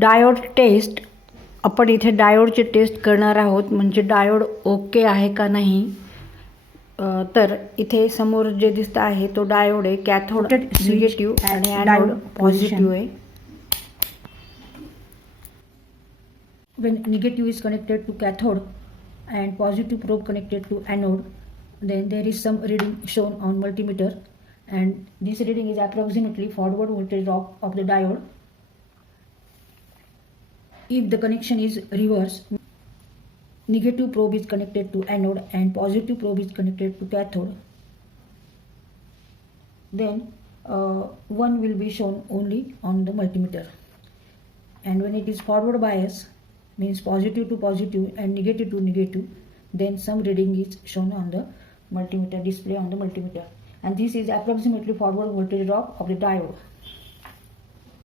Diode test. आपण इथे डायोडची test करणार आहोत, म्हणजे डायोड ओके आहे का नाही. तर इथे समोर जे दिसतं आहे तो डायोड आहे. कॅथोड निगेटिव्ह आणि ॲनोड पॉझिटिव्ह आहे. When negative is connected to cathode and positive probe connected to anode, then there is some reading shown on multimeter, and this reading is approximately forward voltage drop of the diode. If the connection is reverse, negative probe is connected to anode and positive probe is connected to cathode, then one will be shown only on the multimeter. And when it is forward bias, means positive to positive and negative to negative, then some reading is shown on the multimeter display on the multimeter, and this is approximately forward voltage drop of the diode.